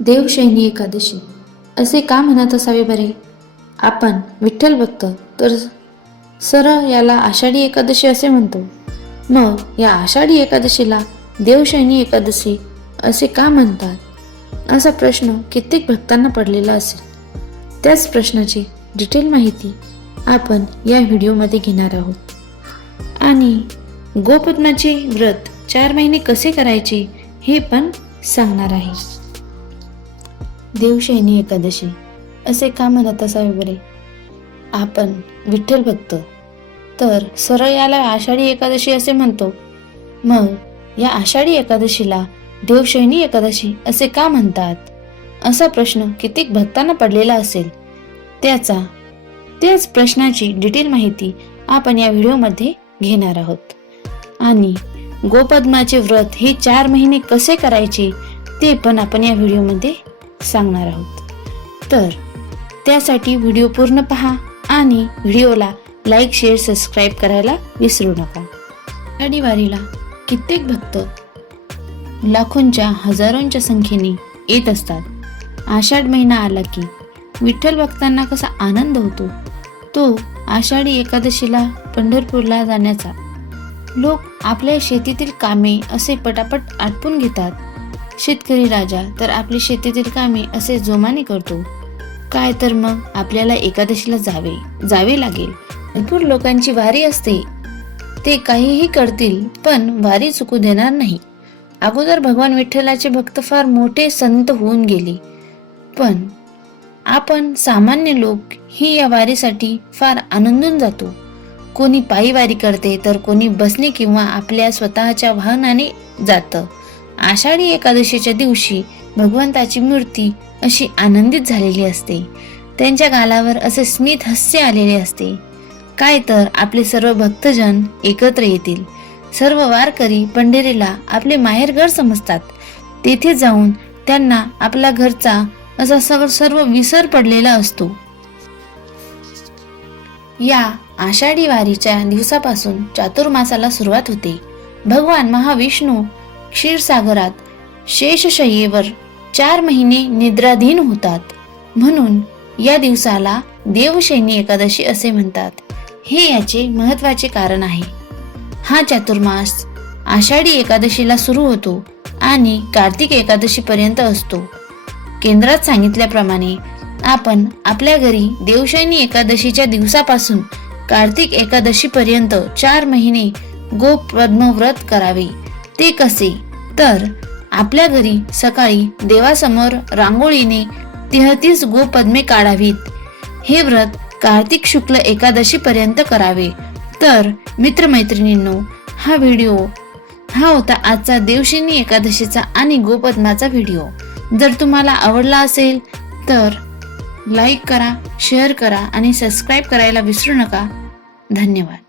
देवशयनी एकादशी. असे का म्हणत असावे बरे? आपण विठ्ठल भक्त तर सरळ याला आषाढी एकादशी असे म्हणतो. मग या आषाढी एकादशीला देवशयनी एकादशी असे का म्हणतात? असा प्रश्न कित्येक भक्तांना पडलेला असेल. त्याच प्रश्नाची डिटेल माहिती आपण या व्हिडिओमध्ये घेणार आहोत. आणि गोपद्माचे व्रत चार महिने कसे करायचे हे पण सांगणार आहे. देवशैनी एकादशी असे का म्हणत असावे बरे? आपण विठ्ठल भक्त तर सरळ याला आषाढी एकादशी असे म्हणतो. मग या आषाढी एकादशीला देवशैनी एकादशी असे का म्हणतात? असा प्रश्न कित्येक भक्तांना पडलेला असेल? त्याचा त्याच प्रश्नाची डिटेल माहिती आपण या व्हिडिओमध्ये घेणार आहोत. आणि गोपद्माचे व्रत हे चार महिने कसे करायचे ते पण आपण या व्हिडिओमध्ये सांगणार आहोत. तर त्यासाठी व्हिडिओ पूर्ण पहा आणि व्हिडिओला लाईक शेअर सबस्क्राईब करायला विसरू नका. आषाढी कित्येक भक्त लाखोंच्या हजारोंच्या संख्येने येत असतात. आषाढ महिना आला की विठ्ठल भक्तांना कसा आनंद होतो. तो आषाढी एकादशीला पंढरपूरला जाण्याचा. लोक आपल्या शेतीतील कामे असे पटापट आटपून घेतात. शेतकरी राजा तर आपली शेतीतील कामे असे जोमाने करतो. काय तर मग आपल्याला एकादशीला जावे जावे लागेल. भरपूर लोकांची वारी असते. ते काहीही करतील पण वारी चुकू देणार नाही. अगोदर भगवान विठ्ठलाचे भक्त फार मोठे संत होऊन गेले. पण आपण सामान्य लोक ही या वारीसाठी फार आनंदून जातो. कोणी पायी वारी करते तर कोणी बसने किंवा आपल्या स्वतःच्या वाहनाने जातं. आषाढी एकादशीच्या दिवशी भगवंताची मूर्ती अशी आनंदित झालेली असते. त्यांच्या गालावर असे स्मित हास्य आलेले असते. काय तर आपले सर्व भक्तजन एकत्र येतील. सर्व वारकरी पंढरीला आपले माहेरघर समजतात. तेथे जाऊन त्यांना आपल्या घरचा असा सगळं सर्व विसर पडलेला असतो. या आषाढी वारीच्या दिवसापासून चातुर्मासाला सुरुवात होते. भगवान महाविष्णू क्षीरसागरात शेषशय्येवर चार महिने निद्राधीन होतात. म्हणून या दिवसाला देवशैनी एकादशी असे म्हणतात. हे याचे महत्त्वाचे कारण आहे. हा चातुर्मास आषाढी एकादशीला सुरू होतो आणि कार्तिक एकादशीपर्यंत असतो. केंद्रात सांगितल्याप्रमाणे आपण आपल्या घरी देवशैनी एकादशीच्या दिवसापासून कार्तिक एकादशीपर्यंत चार महिने गोप पद्मव्रत करावे. ते कसे? तर आपल्या घरी सकाळी देवासमोर रांगोळीने तेहतीस गोपद्मे काढावीत. हे व्रत कार्तिक शुक्ल एकादशीपर्यंत करावे. तर मित्रमैत्रिणींनो हा व्हिडिओ हा होता आजचा देवशिनी एकादशीचा आणि गोपद्माचा व्हिडिओ. जर तुम्हाला आवडला असेल तर लाईक करा शेअर करा आणि सबस्क्राईब करायला विसरू नका. धन्यवाद.